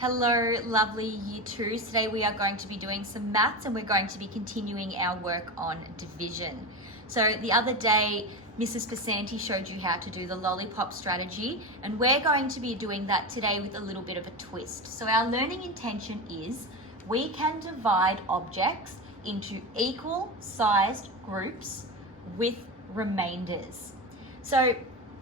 Hello, lovely Year 2s. Today we are going to be doing some maths and we're going to be continuing our work on division. So the other day, Mrs. Pasanti showed you how to do the lollipop strategy, and we're going to be doing that today with a little bit of a twist. So our learning intention is we can divide objects into equal sized groups with remainders. So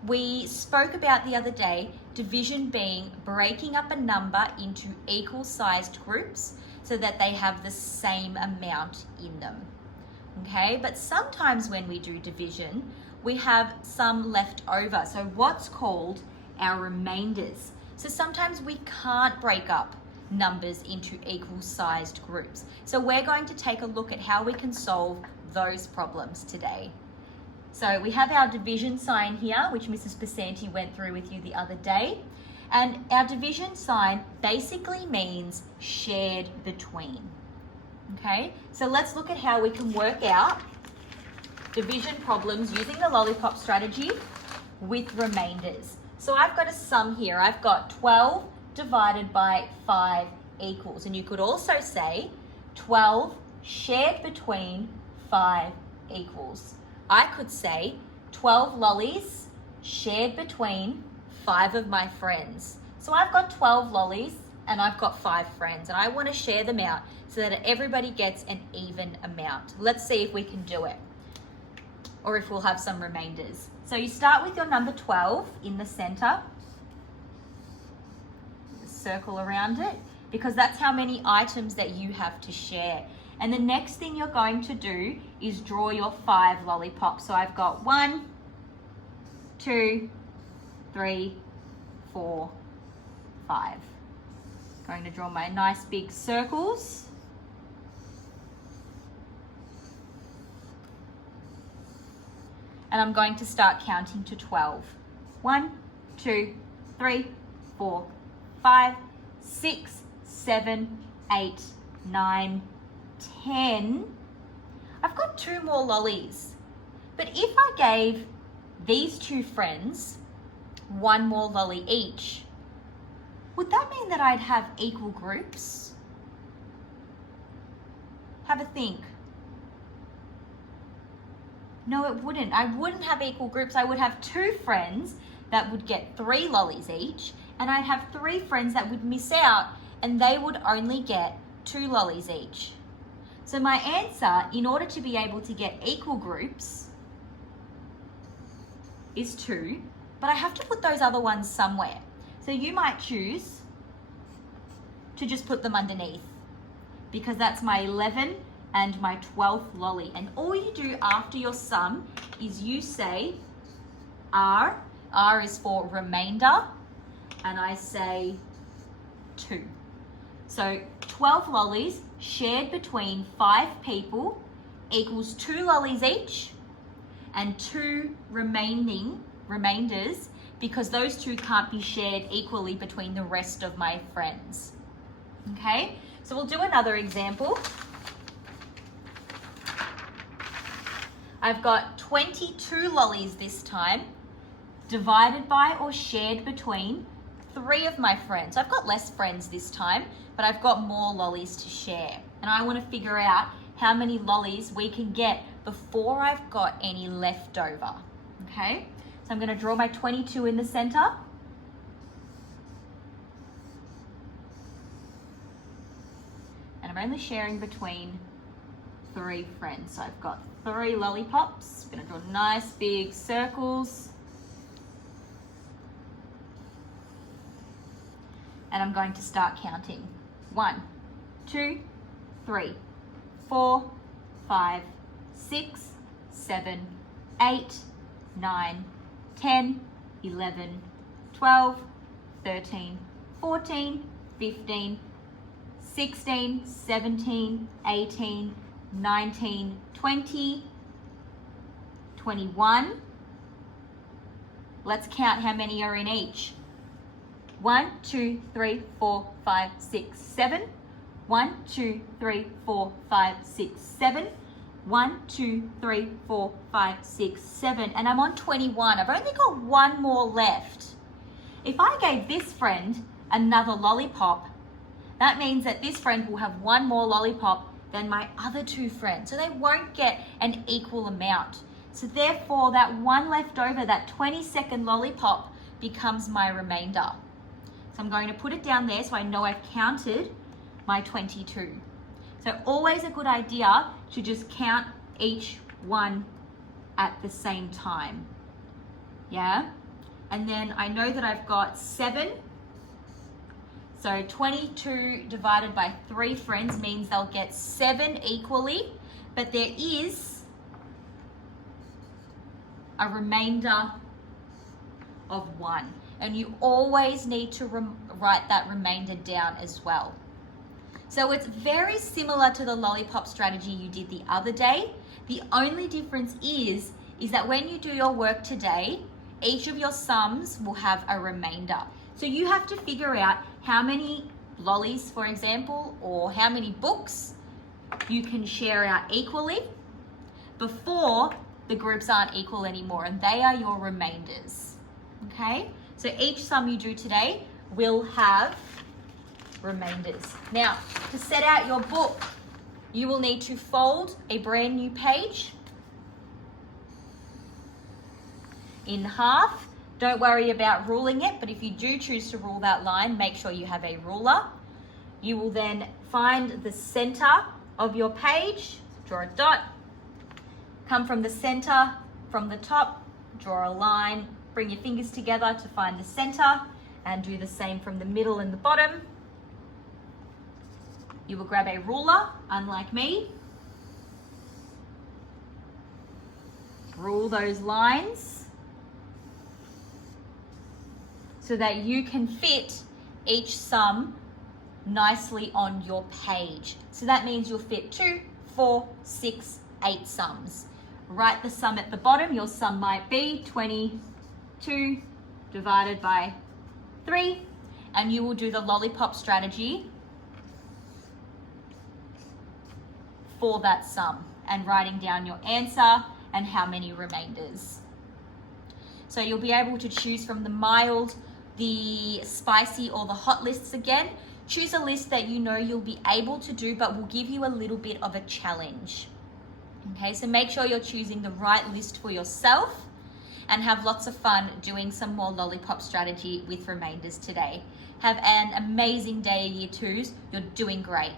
we spoke about the other day division being breaking up a number into equal sized groups so that they have the same amount in them. Okay, but sometimes when we do division, we have some left over. So what's called our remainders. So sometimes we can't break up numbers into equal sized groups. So we're going to take a look at how we can solve those problems today. So we have our division sign here, which Mrs. Pasanti went through with you the other day. And our division sign basically means shared between. Okay, so let's look at how we can work out division problems using the lollipop strategy with remainders. So I've got a sum here. I've got 12 divided by 5 equals. And you could also say 12 shared between 5 equals. I could say 12 lollies shared between 5 of my friends. So I've got 12 lollies and I've got 5 friends, and I want to share them out so that everybody gets an even amount. Let's see if we can do it, or if we'll have some remainders. So you start with your number 12 in the center, circle around it, because that's how many items that you have to share. And the next thing you're going to do is draw your 5 lollipops. So I've got 1, 2, 3, 4, 5. Going to draw my nice big circles. And I'm going to start counting to 12. 1, 2, 3, 4, 5, 6, 7, 8, 9, 10. I've got 2 more lollies. But if I gave these 2 friends 1 more lolly each, would that mean that I'd have equal groups? Have a think. No, it wouldn't. I wouldn't have equal groups. I would have 2 friends that would get 3 lollies each, and I'd have 3 friends that would miss out and they would only get 2 lollies each. So my answer, in order to be able to get equal groups, is 2, but I have to put those other ones somewhere. So you might choose to just put them underneath, because that's my 11 and my 12th lolly. And all you do after your sum is you say R. R is for remainder, and I say 2. So 12 lollies shared between 5 people equals 2 lollies each, and 2 remainders, because those 2 can't be shared equally between the rest of my friends. Okay, so we'll do another example. I've got 22 lollies this time, divided by or shared between 3 of my friends. I've got less friends this time, but I've got more lollies to share. And I want to figure out how many lollies we can get before I've got any left over. Okay, so I'm going to draw my 22 in the center. And I'm only sharing between 3 friends. So I've got 3 lollipops. I'm going to draw nice big circles. And I'm going to start counting. 1, 2, 3, 4, 5, 6, 7, 8, 9, 10, 11, 12, 13, 14, 15, 16, 17, 18, 19, 20, 21. Let's count how many are in each. 1, 2, 3, 4, 5, 6, 7. 1, 2, 3, 4, 5, 6, 7. 1, 2, 3, 4, 5, 6, 7. And I'm on 21. I've only got 1 more left. If I gave this friend another lollipop, that means that this friend will have one more lollipop than my other two friends. So they won't get an equal amount. So therefore, that one left over, that 22nd lollipop, becomes my remainder. So I'm going to put it down there so I know I've counted my 22. So always a good idea to just count each one at the same time. Yeah? And then I know that I've got 7. So 22 divided by 3 friends means they'll get 7 equally, but there is a remainder of 1. And you always need to write that remainder down as well. So it's very similar to the lollipop strategy you did the other day. The only difference is that when you do your work today, each of your sums will have a remainder. So you have to figure out how many lollies, for example, or how many books you can share out equally before the groups aren't equal anymore, and they are your remainders. Okay? So each sum you do today will have remainders. Now, to set out your book, you will need to fold a brand new page in half. Don't worry about ruling it, but if you do choose to rule that line, make sure you have a ruler. You will then find the center of your page, draw a dot, come from the center, from the top, draw a line, bring your fingers together to find the center, and do the same from the middle and the bottom. You will grab a ruler, unlike me. Rule those lines so that you can fit each sum nicely on your page. So that means you'll fit 2, 4, 6, 8 sums. Write the sum at the bottom. Your sum might be 22 divided by 3, and you will do the lollipop strategy for that sum and writing down your answer and how many remainders. So you'll be able to choose from the mild, the spicy, or the hot lists again. Choose a list that you know you'll be able to do but will give you a little bit of a challenge. Okay, so make sure you're choosing the right list for yourself and have lots of fun doing some more lollipop strategy with remainders today. Have an amazing day, Year 2s. You're doing great.